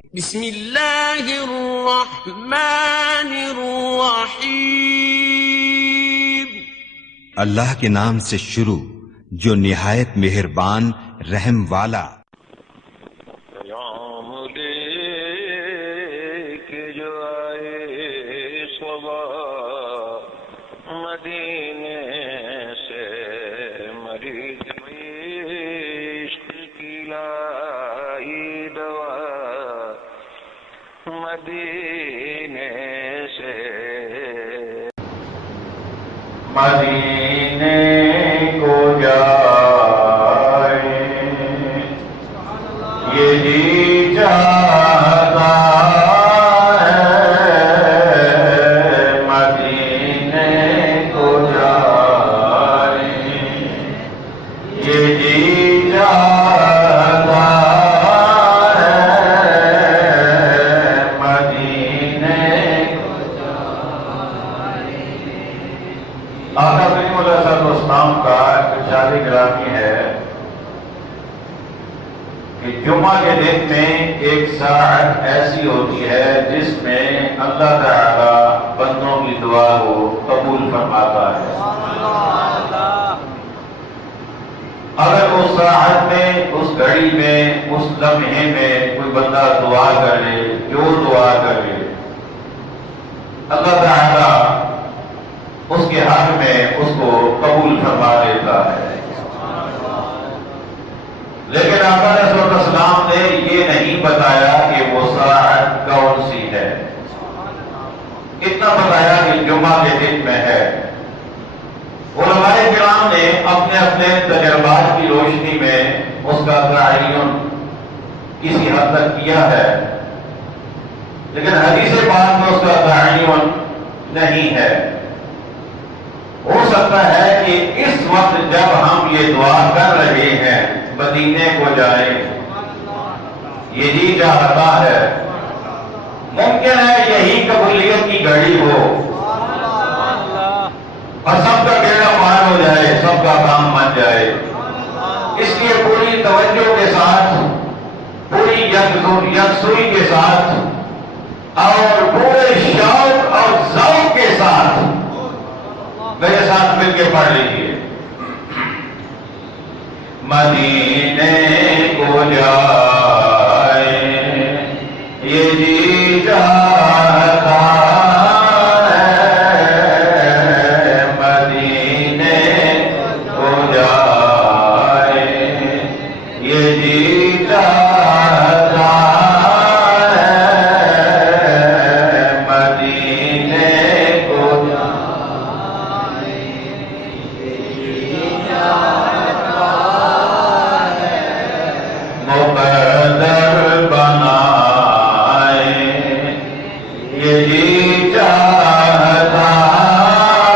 بسم اللہ الرحمن الرحیم، اللہ کے نام سے شروع جو نہایت مہربان رحم والا۔ پیام لے کے جو آئے صبا مدینے سے، مریض عشق کی لائی دوا مدینے سے، مدینے کو جائے یہ جی چاہتا ہے، مدینے کو جائے یہ جی چاہتا ہے، مدینے کو جائے۔ آقا کریم علیہ السلام کا ارشاد گرامی ہے کہ جمعہ کے دن میں ایک ساعت ایسی ہوتی ہے جس میں اللہ تعالی بندوں کی دعا کو قبول فرماتا ہے۔ اگر اس ساعت میں، اس گھڑی میں، اس لمحے میں کوئی بندہ دعا کر لے، جو دعا کر لے، اللہ تعالی اس کے حق میں اس کو قبول فرما دیتا ہے۔ لیکن آقا علیہ السلام نے یہ نہیں بتایا کہ وہ ساعت کون سی ہے، اتنا بتایا کہ جمعہ کے دن میں ہے۔ علماء کرام نے اپنے اپنے تجربات کی روشنی میں اس کا تعین کسی حد تک کیا ہے، لیکن حدیث پاک میں اس کا تعین نہیں ہے۔ ہو سکتا ہے کہ اس وقت جب ہم یہ دعا کر رہے ہیں مدینے کو جائیں، یہ جی چاہتا ہے، ممکن ہے یہی قبولیت کی گھڑی ہو اور سب کا بیڑا پار ہو جائے، سب کا کام بن جائے۔ اس لیے پوری توجہ کے ساتھ، پوری یکسوئی کے ساتھ اور پورے شوق اور ذوق کے ساتھ میرے ساتھ مل کے پڑھ لیجیے۔ مدینے کو جائے یہ جی چاہتا ہے، مدینے کو جائے یہ جی چاہتا ہے، مدینے کو مقدر بنائے یہ جی چاہتا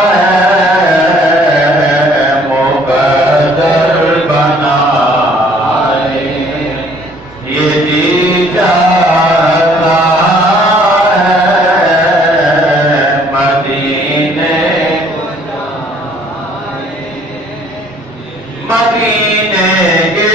ہے، مقدر بنائے یہ جی چاہتا ہے، مدینے کو جائے، مدینے کے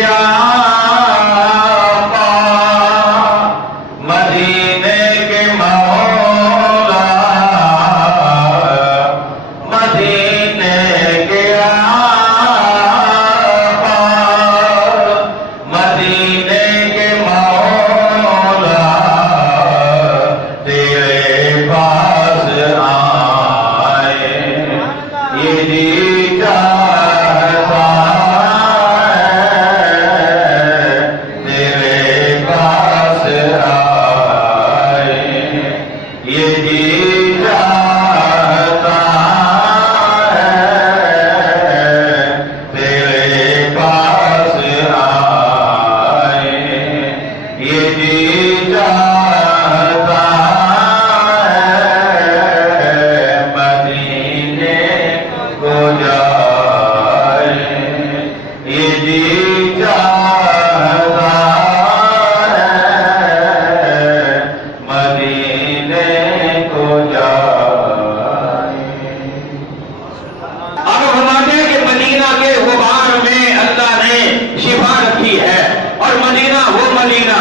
شفا رکھی ہے، اور مدینہ وہ مدینہ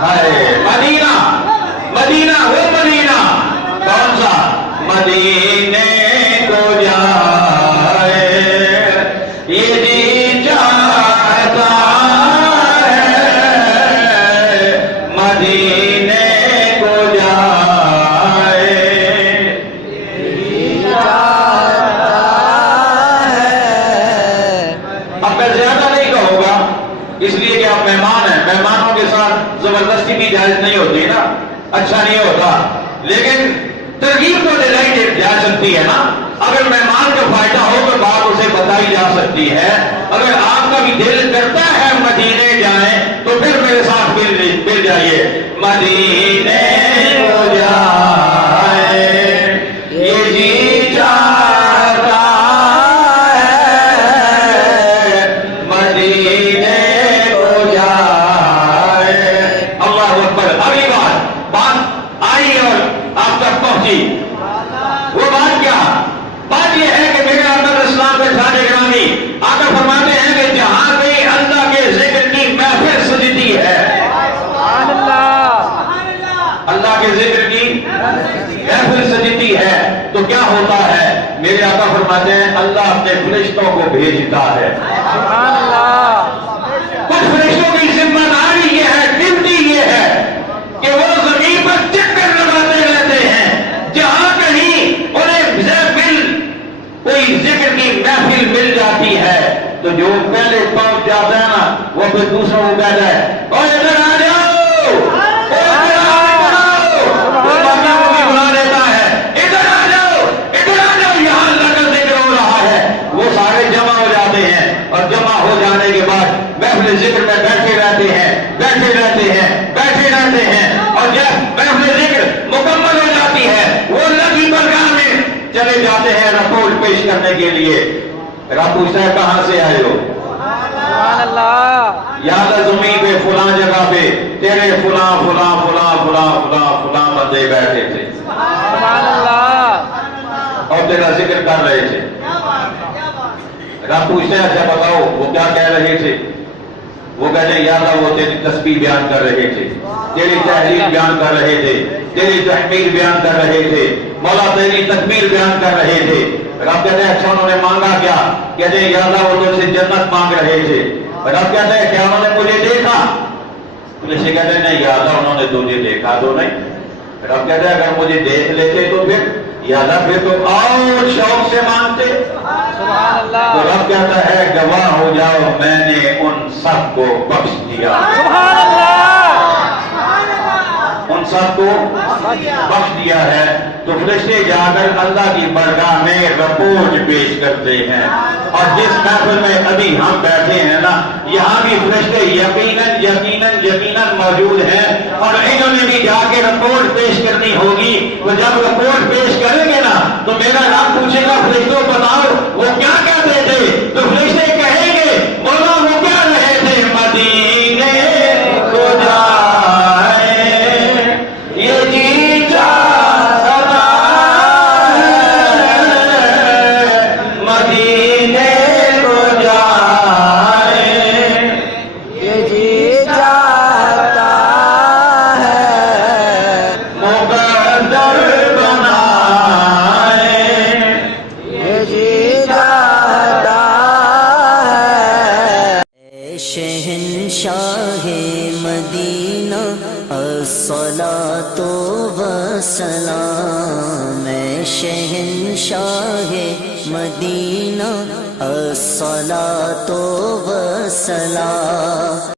ہے مدینہ مدینہ وہ مدینہ کون سا؟ مدینے کو جائے یہ جی چاہتا ہے، مدینے کو جائے اب میں زیادہ نہیں کہوں گا اس لیے کہ آپ مہمان ہیں، مہمانوں کے ساتھ زبردستی بھی جائز نہیں ہوتی نا، اچھا نہیں ہوتا، لیکن ترغیب تو دلائی جا سکتی ہے نا۔ اگر مہمان کا فائدہ ہو تو بات اسے بتائی جا سکتی ہے۔ اگر آپ کا بھی دل کرتا ہے مدینے جائیں تو پھر میرے ساتھ مل جائیے، مدینے کو جائے یہ جی چاہتا ہے، مدینے کو جائے۔ اللہ اکبر۔ اگلی بات آئی اور آپ تک پہنچی، وہ بات کیا؟ بات یہ ہے کہ میرے آقا اسلام کے سارے گرامی آقا فرماتے ہیں کہ جہاں کہیں اللہ کے ذکر کی محفل سجتی ہے، اللہ کے ذکر کی محفل سجتی ہے تو کیا ہوتا ہے؟ میرے آقا فرماتے ہیں اللہ اپنے فرشتوں کو بھیجتا ہے۔ کچھ فرشتوں کی ذمہ داری یہ ہے، ڈیوٹی یہ ہے کہ وہ زمین پر چکر لگاتے رہتے ہیں، جہاں کہیں انہیں کوئی ذکر کی محفل مل جاتی ہے تو جو پہلے پہنچ جاتا ہے نا وہ پھر دوسروں کو کہتا ہے اور ادھر آ جاؤ، بلا دیتا ہے ادھر آ جاؤ، ادھر آ جاؤ، یہاں اللہ کا ذکر ہو رہا ہے۔ وہ سارے جمع ہو جاتے ہیں اور جمع ہو جانے کے بعد محفل ذکر میں بیٹھے رہتے ہیں، بیٹھے رہتے ہیں، بیٹھے رہتے ہیں، اور جب محفل ذکر مکمل ہو جاتی ہے وہ اللہ کی بارگاہ میں چلے جاتے ہیں رپورٹ پیش کرنے کے لیے۔ رب پوچھتا ہے کہاں سے آئے ہو؟ یاد ہے زمین پہ فلاں جگہ پہ تیرے فلاں فلاں فلاں فلاں فلاں فلاں بندے بیٹھے تھے اور تیرا ذکر کر رہے تھے۔ رب پوچھتے ہیں اچھا بتاؤ وہ کیا کہہ رہے تھے؟ وہ کہتے ہیں یاد ہے وہ تیری تسبیح بیان کر رہے تھے، تیری تحلیل بیان کر رہے تھے، تیری تحمید بیان کر رہے تھے، مولا تیری تکبیر بیان کر رہے تھے۔ رب کہتے ہیں اچھا انہوں نے مانگا کیا؟ کہتے ہیں یا اللہ وہ تجھ سے جنت مانگ رہے تھے۔ رب کہتے ہیں کیا انہوں نے مجھے دیکھا؟ اسے کہتے ہیں نہیں یا اللہ انہوں نے تجھے دیکھا تو نہیں۔ رب کہتے ہیں اگر مجھے دیکھ لیتے تو پھر یا اللہ پھر تو اور شوق سے مانگتے۔ تو رب کہتا ہے گواہ ہو جاؤ میں نے ان سب کو بخش دیا، ان سب کو بخش دیا ہے۔ تو فرشتے جا کر اللہ کی بارگاہ میں رپورٹ پیش کرتے ہیں، اور جس محفل میں ابھی ہم بیٹھے ہیں نا یہاں بھی فرشتے یقیناً یقیناً یقیناً موجود ہیں، اور انہوں نے بھی جا کے رپورٹ پیش کرنی ہوگی۔ تو جب رپورٹ پیش کریں گے نا تو میرا رب پوچھے گا فرشتوں بتاؤ وہ کیا کہتے تھے؟ تو فرشتے کہیں گے مولا وہ کیا رہے تھے؟ مدینے کو جائے یہ جی چاہتا ہے، مدینے کو جائے یہ جی چاہتا ہے، مقدر بنائے یہ جی چاہتا ہے۔ اے شہنشاہ مدینہ الصلاۃ والسلام، اے شہنشاہ مدینہ الصلاۃ والسلام۔